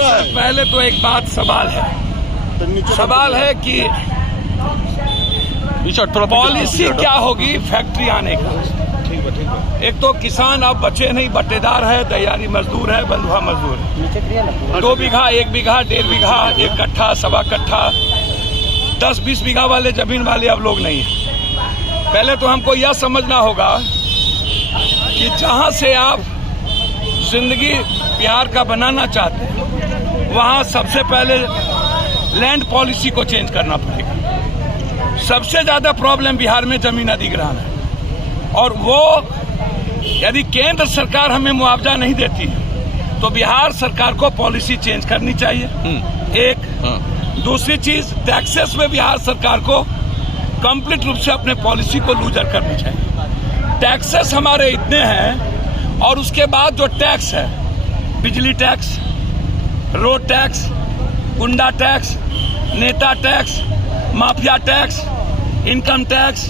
रहा है। पहले तो एक बात सवाल है कि पॉलिसी क्या होगी फैक्ट्री आने का। एक तो किसान अब बचे नहीं, बटेदार है, तैयारी मजदूर है, बंधुआ मजदूर है। 2 बीघा, 1 बीघा, 1.5 बीघा, 1 कट्ठा, 1.25 कट्ठा, 10-20 बीघा वाले जमीन वाले अब लोग नहीं है। पहले तो हमको यह समझना होगा कि जहां से आप जिंदगी बिहार का बनाना चाहते हैं वहां सबसे पहले लैंड पॉलिसी को चेंज करना पड़ेगा। सबसे ज्यादा प्रॉब्लम बिहार में जमीन अधिग्रहण है, और वो यदि केंद्र सरकार हमें मुआवजा नहीं देती है तो बिहार सरकार को पॉलिसी चेंज करनी चाहिए। एक दूसरी चीज, टैक्सेस में बिहार सरकार को कंप्लीट रूप से अपने पॉलिसी को लूजर करनी चाहिए। टैक्सेस हमारे इतने हैं, और उसके बाद जो टैक्स है, बिजली टैक्स, रोड टैक्स, गुंडा टैक्स, नेता tax, mafia tax, income tax,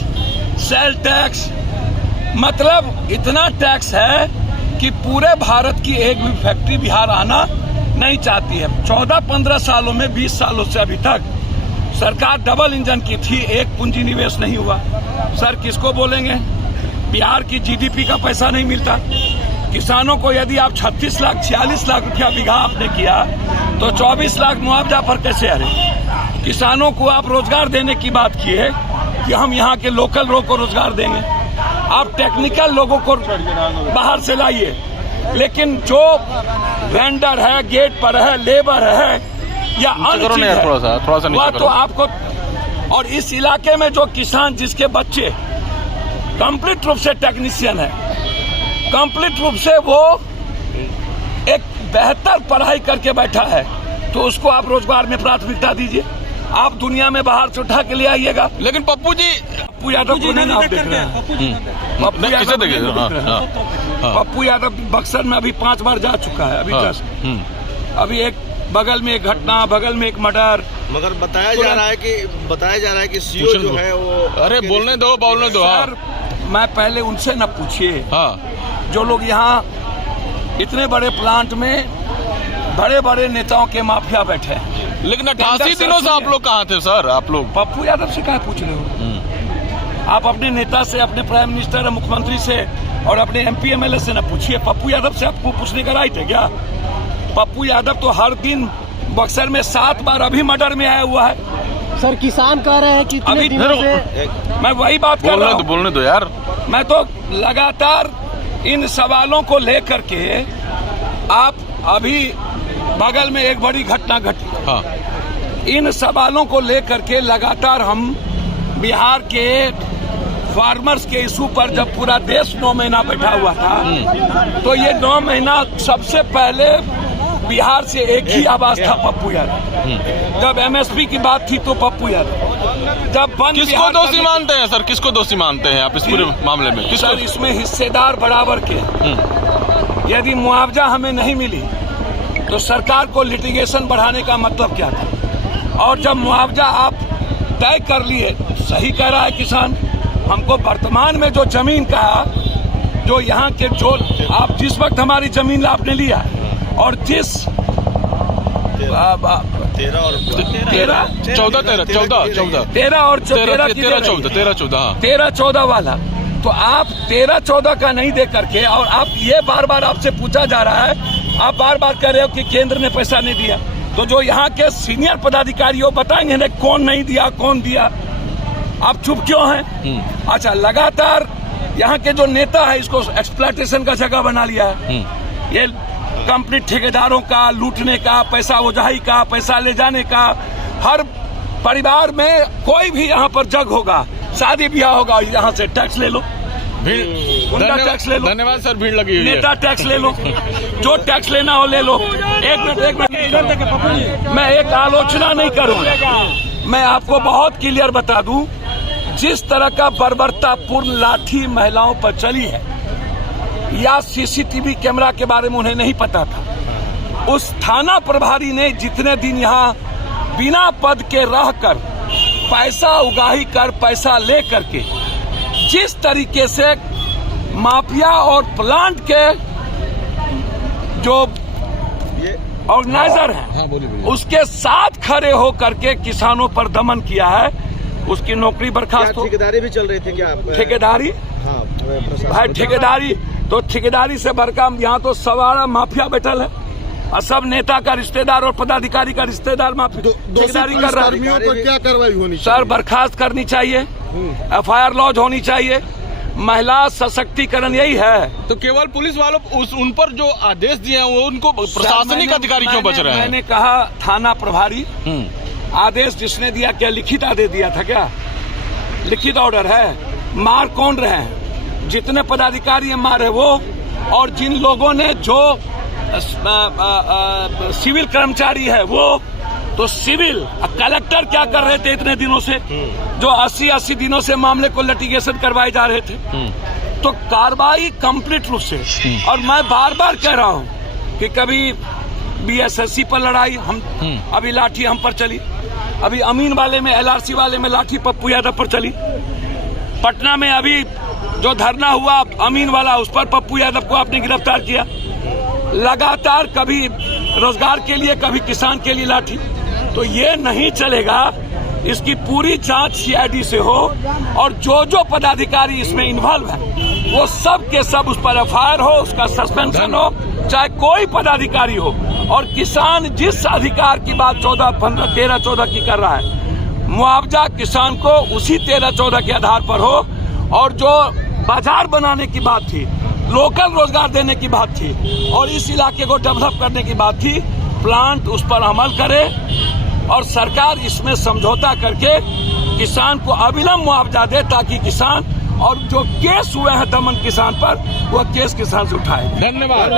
sale tax, मतलब इतना टैक्स है कि पूरे भारत की एक भी फैक्ट्री बिहार आना नहीं चाहती है। 14-15 सालों में, 20 सालों से अभी तक सरकार डबल इंजन की थी, एक पूंजी निवेश नहीं हुआ। सर किसको बोलेंगे? बिहार की जीडीपी का पैसा नहीं मिलता। किसानों को यदि आप 36 लाख 46 लाख रुपया बीघा आपने किया तो 24 लाख मुआवजा पर कैसे आ रहे? किसानों को आप रोजगार देने की बात की है कि हम यहाँ के लोकल लोगों को रोजगार देंगे। आप टेक्निकल लोगों को बाहर से लाइए, लेकिन जो वेंडर है, गेट पर है, लेबर है या अन्य चीज है, वह तो आपको। और इस इलाके में जो किसान जिसके बच्चे कंप्लीट रूप से टेक्नीशियन है, कंप्लीट रूप से वो एक बेहतर पढ़ाई करके बैठा है, तो उसको आप रोजगार में प्राथमिकता दीजिए। आप दुनिया में बाहर से उठा के ले आइएगा। लेकिन पप्पू यादव को नहीं आप देख रहे हैं। पप्पू यादव बक्सर में अभी 5 बार जा चुका है अभी तक। अभी एक बगल में एक घटना, बगल में एक मर्डर। मगर बताया जा रहा है कि सीओ जो है वो, अरे बोलने दो सर, मैं पहले उनसे न पूछिए। जो लोग यहाँ इतने बड़े प्लांट में बड़े बड़े नेताओं के माफिया बैठे हैं। लेकिन 88 दिनों से आप लोग कहाँ थे सर? आप लोग पप्पू यादव से क्या पूछ रहे हो? आप अपने नेता से, अपने प्राइम मिनिस्टर, मुख्यमंत्री से और अपने MP MLA से न पूछिए। पप्पू यादव से आपको पूछने का राइट है क्या? पप्पू यादव तो हर दिन बक्सर में 7 बार अभी मर्डर में आया हुआ है। सर किसान कह रहे हैं कि अभी मैं वही बात कर रहा हूँ। बोलने दो यार। मैं तो लगातार इन सवालों को लेकर के, आप अभी बगल में एक बड़ी घटना घटी, इन सवालों को लेकर के लगातार हम बिहार के फार्मर्स के इशू पर, जब पूरा देश 9 महीना बैठा हुआ था, तो ये 9 महीना सबसे पहले बिहार से एक ही आवाज था, पप्पू यादव। जब MSP की बात थी तो पप्पू यादव। जब किसको दोषी मानते हैं सर? किसको दोषी मानते हैं आप इस पूरे मामले में? सर इसमें हिस्सेदार बराबर के। यदि मुआवजा हमें नहीं मिली तो सरकार को लिटिगेशन बढ़ाने का मतलब क्या था? और जब मुआवजा आप तय कर लिए, सही कह रहा है किसान, हमको वर्तमान में जो जमीन का, जो यहाँ के, जो आप जिस वक्त हमारी जमीन आपने लिया और जिस 13-14 वाला, तो आप 13-14 का नहीं दे करके, और आप ये बार बार आपसे पूछा जा रहा है, आप बार बार कह रहे हो कि केंद्र ने पैसा नहीं दिया। तो जो यहाँ के सीनियर पदाधिकारी हो बताएंगे ना कौन नहीं दिया, कौन दिया। आप चुप क्यों हैं? अच्छा, लगातार यहाँ के जो नेता है इसको एक्सप्लॉयटेशन का जगह बना लिया है। ये कंप्लीट ठेकेदारों का लूटने का, पैसा उजाही का, पैसा ले जाने का। हर परिवार में कोई भी यहाँ पर जग होगा, शादी ब्याह होगा, यहाँ से टैक्स ले लो, गुंडा टैक्स ले लो। धन्यवाद सर, भीड़ लगी हुई है। नेता टैक्स ले लो, जो टैक्स लेना हो ले लो। एक मिनट, मैं एक आलोचना नहीं करूँगा, मैं आपको बहुत क्लियर बता दूं, जिस तरह का बर्बरतापूर्ण लाठी महिलाओं पर चली है, या CCTV कैमरा के बारे में उन्हें नहीं पता था। उस थाना प्रभारी ने जितने दिन यहाँ बिना पद के रहकर पैसा उगाही कर, पैसा ले करके, जिस तरीके से माफिया और प्लांट के जो ऑर्गेनाइजर हैं, उसके साथ खड़े हो करके किसानों पर दमन किया है, उसकी नौकरी बर्खास्त हो। ठेकेदारी भी चल रही थी क्या? ठेकेदारी, हाँ भाई ठेकेदारी तो ठेकेदारी से बड़का यहाँ तो सवारा माफिया बैठल है और सब नेता का रिश्तेदार और पदाधिकारी का रिश्तेदार ठेकेदारी कर रहा है। को क्या कार्रवाई होनी सर बर्खास्त करनी चाहिए, FIR लॉन्च होनी चाहिए, महिला सशक्तिकरण यही है। तो केवल पुलिस वालों उन पर जो आदेश दिए हैं वो उनको प्रशासनिक अधिकारी क्यों बच रहे हैं? मैंने कहा थाना प्रभारी आदेश जिसने दिया, क्या लिखित आदेश दिया था क्या? लिखित ऑर्डर है। मार कौन रहे हैं? जितने पदाधिकारी मार है वो, और जिन लोगों ने जो सिविल कर्मचारी है वो, तो सिविल कलेक्टर क्या कर रहे थे इतने दिनों से, जो 80 दिनों से मामले को लिटिगेशन करवाए जा रहे थे। तो कार्रवाई कंप्लीट रूप से, और मैं बार बार कह रहा हूं कि कभी BSSC पर लड़ाई हम अभी लाठी हम पर चली, अभी अमीन वाले में LRC वाले में लाठी पप्पू यादव पर चली, पटना में अभी जो धरना हुआ अमीन वाला उस पर पप्पू यादव को आपने गिरफ्तार किया। लगातार कभी रोजगार के लिए कभी किसान के लिए लाठी, तो ये नहीं चलेगा। इसकी पूरी जांच CID से हो, और जो जो पदाधिकारी इसमें इन्वॉल्व है वो सब के सब उस पर FIR हो, उसका सस्पेंशन हो, चाहे कोई पदाधिकारी हो। और किसान जिस अधिकार की बात 13-14 की कर रहा है, मुआवजा किसान को उसी 13-14 के आधार पर हो, और जो बाजार बनाने की बात थी, लोकल रोजगार देने की बात थी, और इस इलाके को डेवलप करने की बात थी, प्लांट उस पर अमल करे और सरकार इसमें समझौता करके किसान को अविलंब मुआवजा दे, ताकि किसान और जो केस हुए हैं दमन किसान पर, वो केस किसान से उठाए। धन्यवाद।